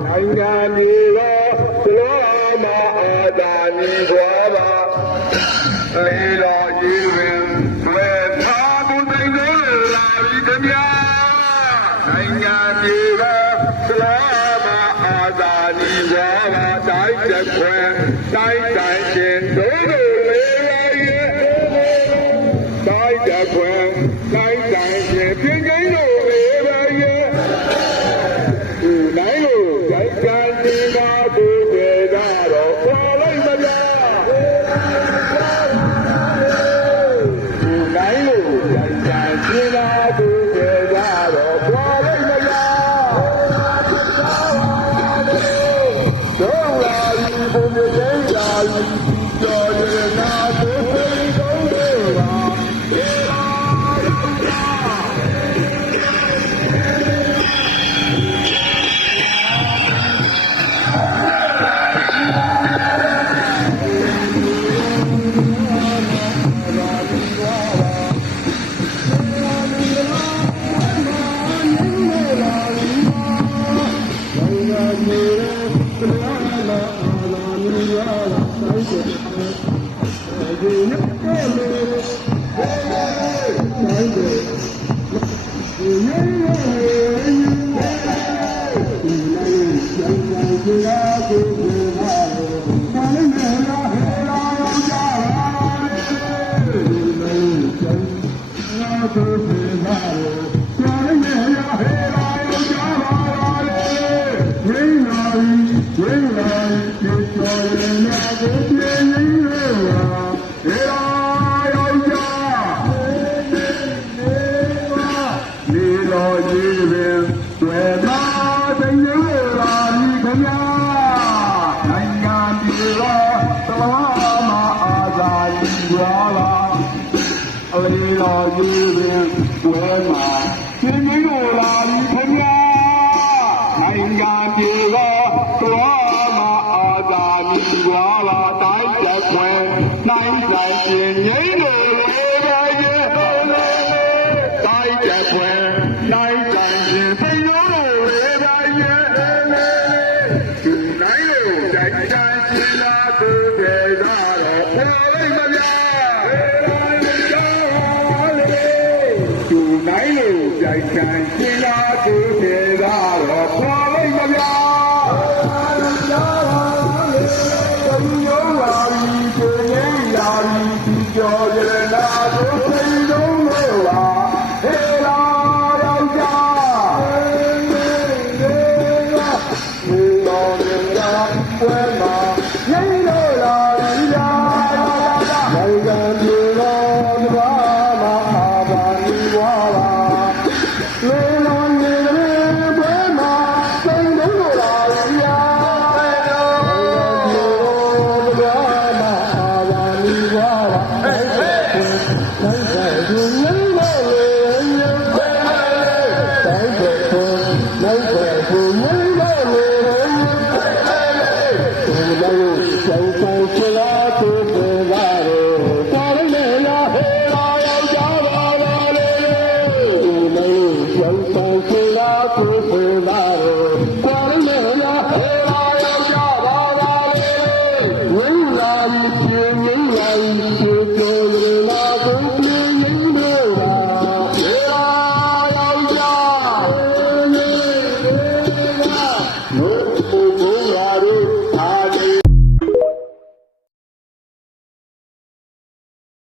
နိုင်ငံကြီးရောဘလောမအာသာနီဘွားပါလေတော်ကြီးပင်ဝေထားမှုသိသိလာပြီးကြမြနိုင်ငံကြီးရောဘလောမအာသာနီဘွားပါတိုင်းတစ်ခွင်တိုင်းတိုင်းရှင်တို့လေးပါရဲ့တိုင်းတစ်ခွင်တိုင်းတိုင်းရှင်ပြင်းကျင်းတို့လေးပါရဲ့နိုင်လို့ကြိုက်ကြနေပါသူတွေကတော့ပေါ်လိုက်မလားနိုင်လို့ကြိုက်ကြနေပါသူတွေကတော့ပေါ်လိုက်မလားတော့လာပြီဘုံတွေလာပြီကြော်ရနာသူတွေကောင်းလို့ပါHey!